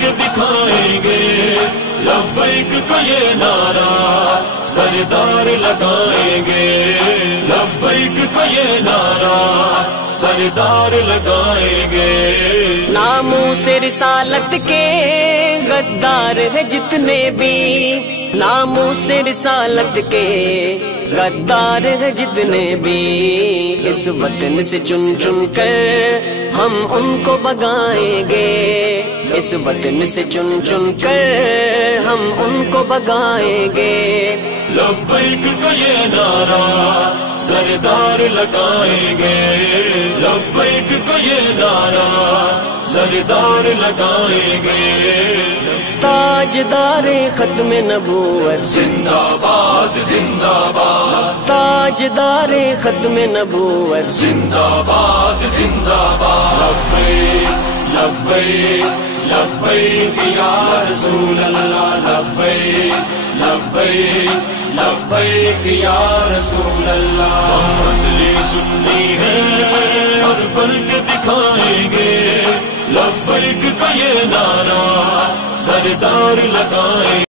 کے دکھائیں گے، لبیک کا یہ نعرہ سردار لگائیں گے، لبیک کا یہ نعرہ سردار لگائیں گے۔ ناموس رسالت کے غدار ہے جتنے بھی، ناموس رسالت کے غدار ہے جتنے بھی، اس وطن سے چن چن کر ہم ان کو بھگائیں گے، اس وطن سے چن چن کر ہم ان کو بھگائیں گے۔ لبیک کا یہ نعرہ سردار لگائیں گے، لبیک کا یہ نعرہ سردار لگائیں گے۔ تاجدار ختم نبوت زندہ باد زندہ باد، تاجدار ختم نبوت زندہ باد زندہ باد۔ لبیک لبیک یا رسول اللہ، لبیک لبیک لبیک یا رسول اللہ۔ ہم اصلی سنی ہیں اور بن کے دکھائیں گے، لبیک کا یہ نعرہ سردار لگائیں